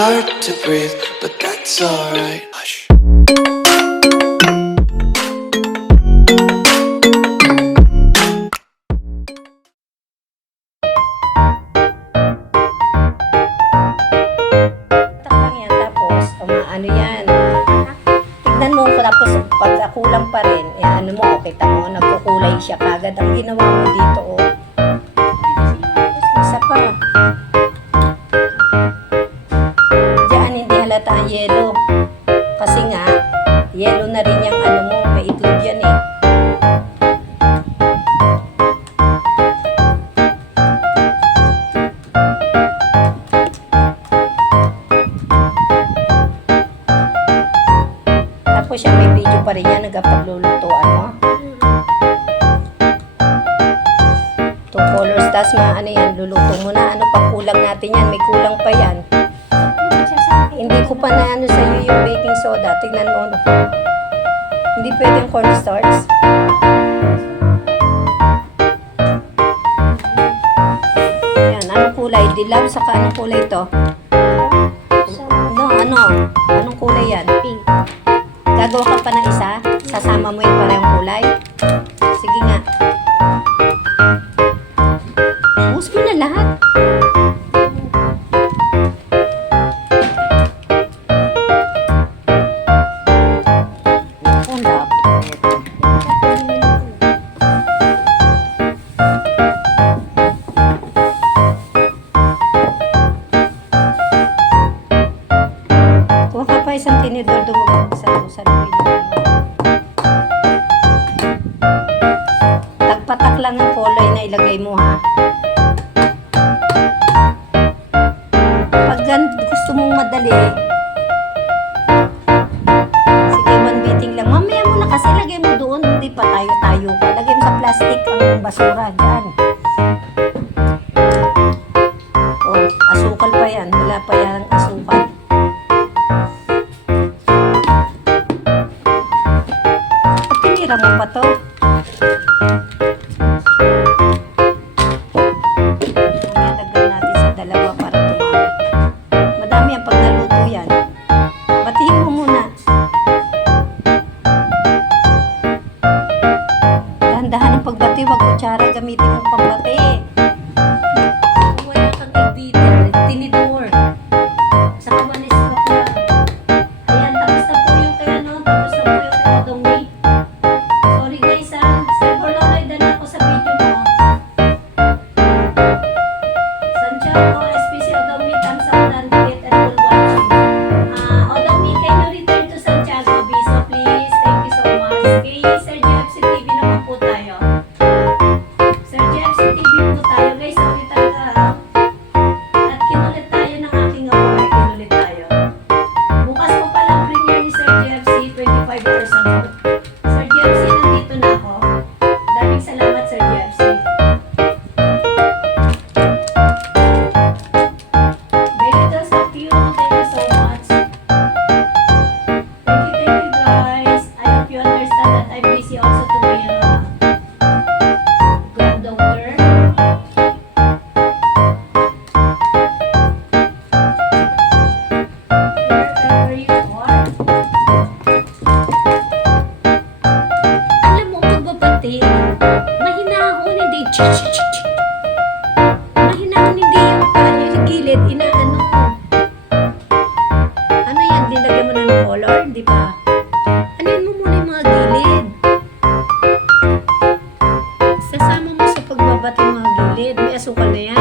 hard to breathe, but that's alright. Hush. Lang yan, tapos ano yan, tignan mo tapos pag kulang pa rin, ano mo, kita mo, nagkukulay siya kagad. Ang ginawa mo dito, isa pa. Diyan, hindi halata ang yelo. Kasi nga, yelo na rin yung ano mo, may itlog yan eh. Tapos siya may video pa rin yan, nagpaglulutuan mo. Two colors, tapos ano yan, luluto mo na. Ano pa kulang natin yan, may kulang pa yan. Hindi ko pa na ano sa iyo yung baking soda. Tignan mo. Hindi pwedeng cornstarch. Yan, anong kulay? Dilaw, saka anong kulay to? Anong kulay yan? Pink. Gagawa ka pa ng isa? Sasama mo yung parehong kulay? Sige nga. Buhos mo na lahat. Kuha ka pa isang tinidor, dumugog sa lubid. Tagpatak lang ang kulay na ilagay mo, ha. Pag gusto mong madali, sige, one beating lang. Mamaya mo na kasi lagay mo doon, hindi pa tayo pa. Lagay mo sa plastic ang basura dyan. Oh, asukal pa yan. Wala pa yan asukal. Tira mo pa to. Dagdag natin sa dalawa para tumami. Madami yan pag naluto yan. Batihin mo muna. Dahan-dahan ang pagbati. Huwag kutsara gamitin mo pambati. Wala kang tinidor. Sa kamanis ka pa. Ayan, tapos na po yung kaya no. Tapos na po yung kaya dumi. Sorry guys Sir Borloloy, dala ako sa video mo. Santiago, SPC Odomi, thumbs up, nandikit, and full watching. Odomi, can you return to Santiago, Biso, please? Thank you so much. Kay Sir JFC TV naman po tayo. Sir JFC TV po tayo guys, sorry talaga ha. At kinulit tayo ng aking award, kinulit tayo. Bukas po pala premiere ni Sir JFC, 25 hours ago. Sir JFC, nandito na ako. Daming salamat, Sir JFC. Veritas of you, thank you so much. Thank you guys. I hope you understand that I'm busy also to my granddaughter. Wherever you are. Alam mo, pagbabati, mahinahon, hindi mahinahon, hindi yung paano yung gilid, inaano. Ano yan, dilagyan mo na ng color, di ba? Anuin mo muna yung mga gilid. Sasama mo sa pagbabati yung mga gilid. May asukal na yan.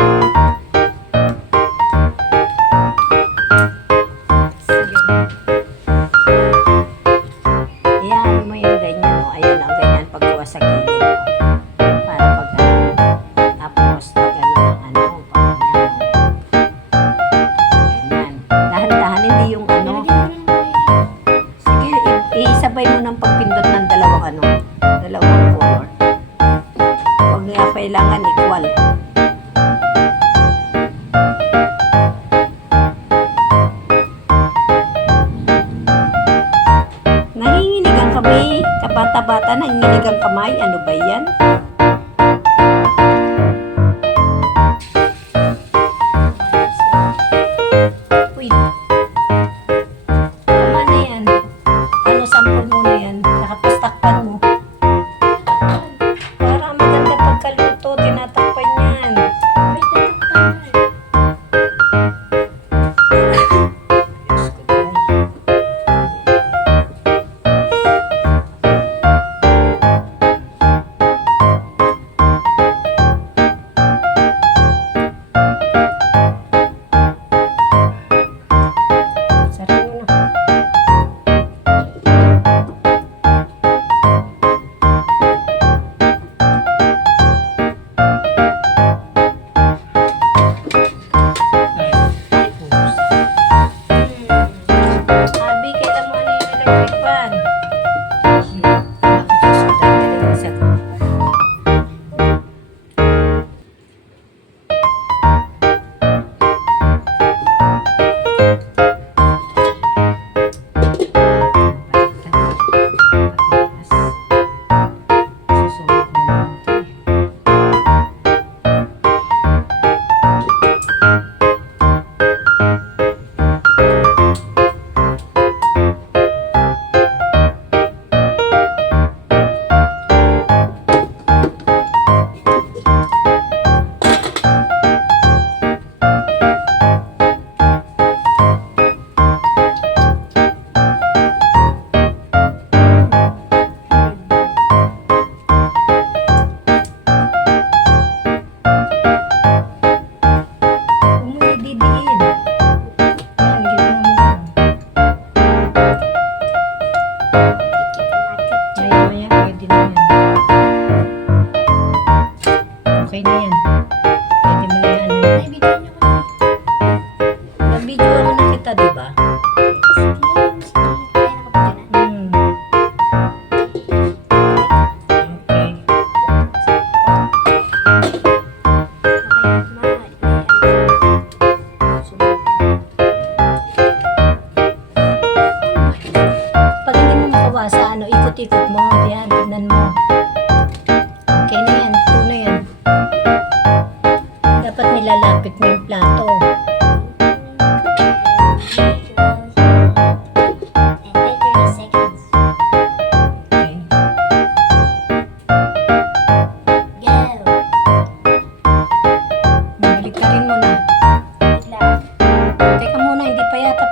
Sige. Ayan mo yung ganyan, o. Ayan ang ganyan paggawa sa gilid, o. Para pag tapos pag ano, pag ganyan, o. Ganyan. Dahan-dahan, hindi yung ano. Sige, isabay mo ng pagpindot ng dalawang color. Huwag nga kailangan equal. Nanginginig ang kamay. Kabata-bata, nanginginig ang kamay. Ano ba yan? Uy,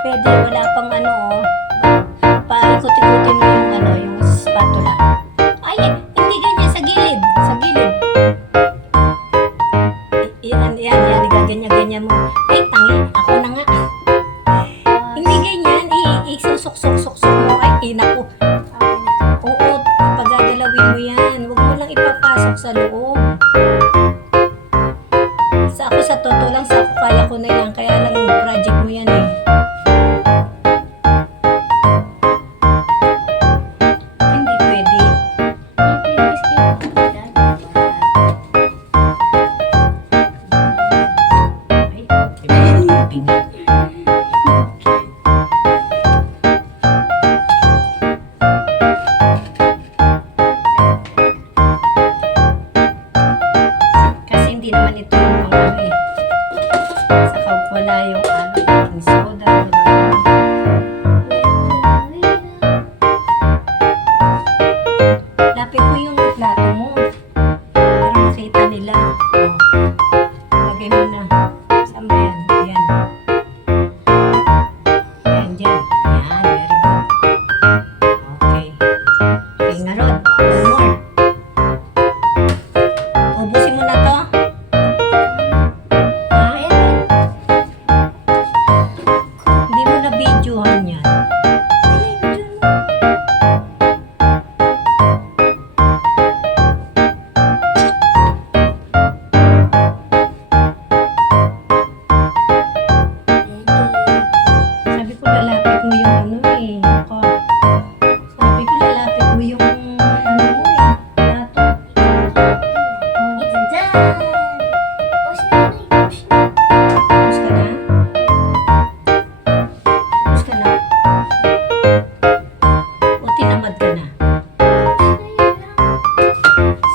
Pwede, wala pang ano, oh. Paikot-ikutin mo yung ano, yung spatula. Ay, hindi ganyan, sa gilid. Sa gilid. Yan, ganyan mo. Ay, tangi, ako na nga. Hindi ganyan, isusok-sok-sok mo. Ay, naku. Oo, pagagalawin mo yan. Huwag mo lang ipapasok sa loob. Sa totoo lang, kaya ko na yan. Kaya lang yung project mo yan eh. Hindi pwede. Kasi hindi naman ito yung pang ano eh. Saka wala yung ano, baking soda. Lapit mo yung plato mo. Para makita nila. O, lagay mo na. Saan ba yan? Ayan. Ayan, dyan. Ayan, very good. Okay. Okay nga Rod. One more. Ubusin mo na to. Ha? Hindi mo na videohan yan. Sabi ko lalapit mo yung ano eh. Ako. Sabi ko lalapit mo yung ano mo eh. Plato. Tapos ka na? Tapos ka na? O tinamad ka na?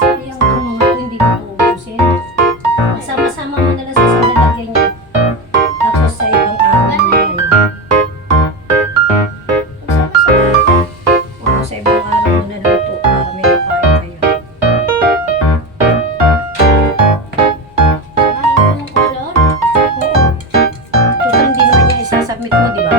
Sayang itong mga ito, hindi ko ito ubusin. Sama-sama mo na lang sa isang lalagyan niya. Tapos sa ibang araw mo yan. O sa ibang araw mo na luto para may makain kayo. Oo. Total hindi naman niya isasubmit mo, di ba?